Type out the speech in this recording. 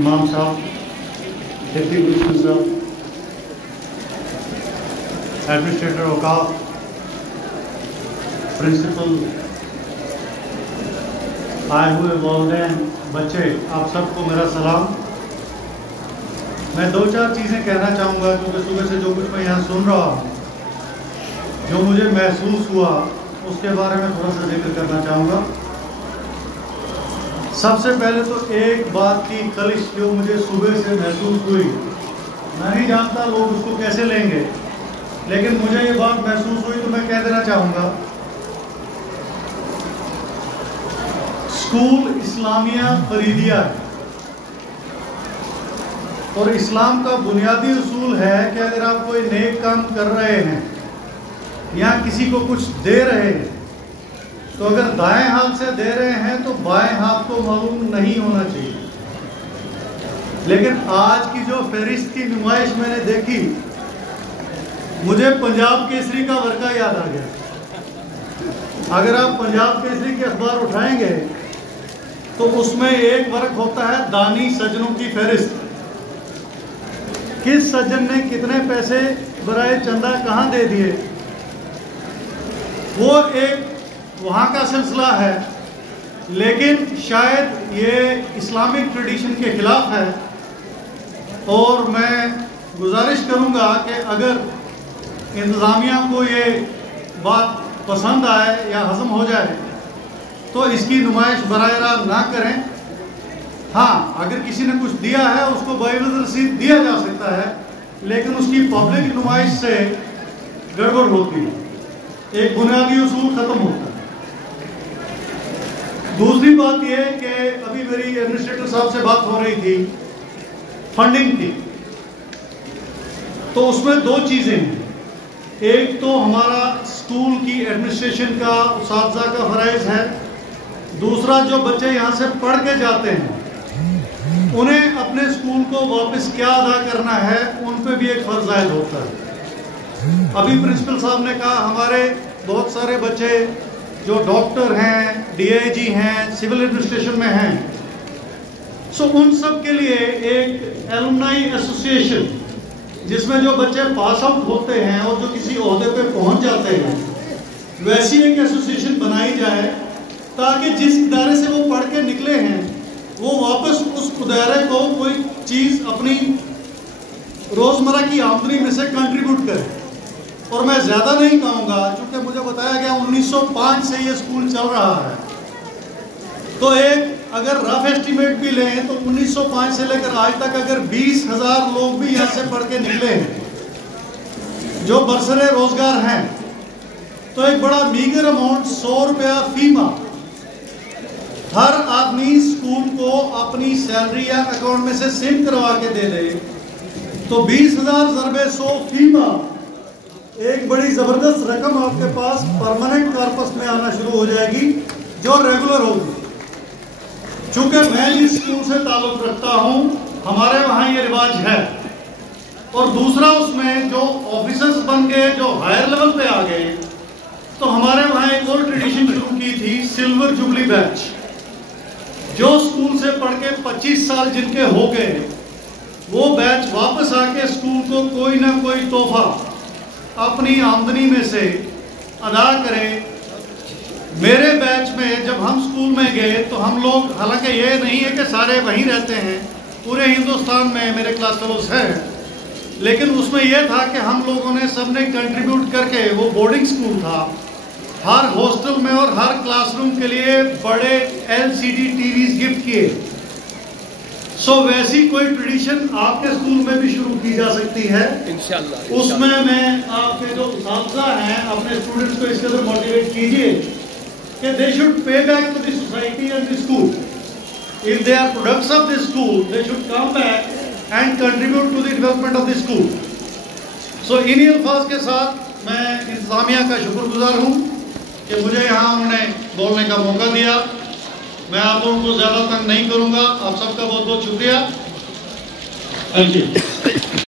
इमाम साहब, deputy commissioner साहब, एडमिनिस्ट्रेटर औकाफ, प्रिंसिपल, आए हुए वालिदैन, बच्चे, आप सबको मेरा सलाम। मैं दो चार चीज़ें कहना चाहूँगा क्योंकि सुबह से जो कुछ मैं यहाँ सुन रहा हूँ, जो मुझे महसूस हुआ, उसके बारे में थोड़ा सा जिक्र करना चाहूँगा। सबसे पहले तो एक बात की खलिश जो मुझे सुबह से महसूस हुई, मैं नहीं जानता लोग उसको कैसे लेंगे, लेकिन मुझे ये बात महसूस हुई तो मैं कह देना चाहूँगा। स्कूल इस्लामिया फरीदिया है और इस्लाम का बुनियादी उसूल है कि अगर आप कोई नेक काम कर रहे हैं या किसी को कुछ दे रहे हैं तो अगर दाएं हाथ से दे रहे हैं तो बाएं हाथ को मालूम नहीं होना चाहिए। लेकिन आज की जो फहरिस्त की नुमाइश मैंने देखी, मुझे पंजाब केसरी का वर्का याद आ गया। अगर आप पंजाब केसरी के अखबार उठाएंगे तो उसमें एक वर्क होता है दानी सज्जनों की फहरिस्त। किस सज्जन ने कितने पैसे बराए चंदा कहाँ दे दिए, वो एक वहाँ का सिलसिला है। लेकिन शायद ये इस्लामिक ट्रेडिशन के खिलाफ है और मैं गुजारिश करूँगा कि अगर इंतज़ामिया को ये बात पसंद आए या हज़म हो जाए तो इसकी नुमाइश बराह रास्त ना करें। हाँ, अगर किसी ने कुछ दिया है उसको बाइवज़ रसीद दिया जा सकता है, लेकिन उसकी पब्लिक नुमाइश से गड़बड़ होती है, एक बुनियादी उसूल ख़त्म होता है। दूसरी बात यह कि अभी मेरी एडमिनिस्ट्रेटर साहब से बात हो रही थी फंडिंग की, तो उसमें दो चीज़ें हैं। एक तो हमारा स्कूल की एडमिनिस्ट्रेशन का, उसातिज़ा का फ़राइज़ है। दूसरा, जो बच्चे यहाँ से पढ़ के जाते हैं उन्हें अपने स्कूल को वापस क्या अदा करना है, उन पे भी एक फ़र्ज़ आयद होता है। अभी प्रिंसिपल साहब ने कहा हमारे बहुत सारे बच्चे जो डॉक्टर हैं, डीआईजी हैं, सिविल एडमिनिस्ट्रेशन में हैं, सो उन सब के लिए एक एलुमनाई एसोसिएशन, जिसमें जो बच्चे पास आउट होते हैं और जो किसी ओहदे पे पहुंच जाते हैं, वैसी एक एसोसिएशन बनाई जाए ताकि जिस इदारे से वो पढ़ के निकले हैं वो वापस उस इदारे को कोई चीज़ अपनी रोज़मर्रा की आमदनी में से कंट्रीब्यूट करे। और मैं ज़्यादा नहीं कहूँगा क्योंकि मुझे बताया गया 1905 से ये स्कूल चल रहा है, तो एक अगर रफ एस्टीमेट भी लें तो 1905 से लेकर आज तक अगर 20,000 लोग भी यहाँ से पढ़ के निकले हैं जो बरसरे रोज़गार हैं, तो एक बड़ा मीगर अमाउंट 100 रुपया फी माह हर आदमी स्कूल को अपनी सैलरी या अकाउंट में से सिम करवा के दे दे, तो 20,000 ज़रबे 100 फी माह एक बड़ी ज़बरदस्त रकम आपके पास परमानेंट कॉर्पस में आना शुरू हो जाएगी जो रेगुलर होगी। चूँकि मैं जिस स्कूल से ताल्लुक़ रखता हूँ, हमारे वहाँ ये रिवाज है। और दूसरा, उसमें जो ऑफिसर्स बन गए, जो हायर लेवल पे आ गए, तो हमारे वहाँ एक और ट्रेडिशन शुरू की थी, सिल्वर जुबली बैच। जो स्कूल से पढ़ के 25 साल जिनके हो गए, वो बैच वापस आके स्कूल को कोई ना कोई तोहफा अपनी आमदनी में से अदा करें। मेरे बैच में जब हम स्कूल में गए तो हम लोग, हालांकि ये नहीं है कि सारे वहीं रहते हैं, पूरे हिंदुस्तान में मेरे क्लास फेलोज हैं, लेकिन उसमें यह था कि हम लोगों ने सबने कंट्रीब्यूट करके, वो बोर्डिंग स्कूल था, हर हॉस्टल में और हर क्लासरूम के लिए बड़े LCD टीवीज़ गिफ्ट किए। सो वैसी कोई ट्रेडिशन आपके स्कूल में भी शुरू की जा सकती है इंशाअल्लाह। उसमें मैं आपके जो उस्ताद हैं, अपने स्टूडेंट्स को इसके अंदर मोटिवेट कीजिए कि they should pay back to the society and the school. If they are products of the school, they should come back and contribute to the development of the school. So इन्हीं अल्फाज के साथ मैं इंतज़ामिया का शुक्रगुजार हूँ कि मुझे यहाँ उन्होंने बोलने का मौका दिया। मैं आप लोगों को ज़्यादा तंग नहीं करूँगा। आप सबका बहुत बहुत शुक्रिया। Thank you.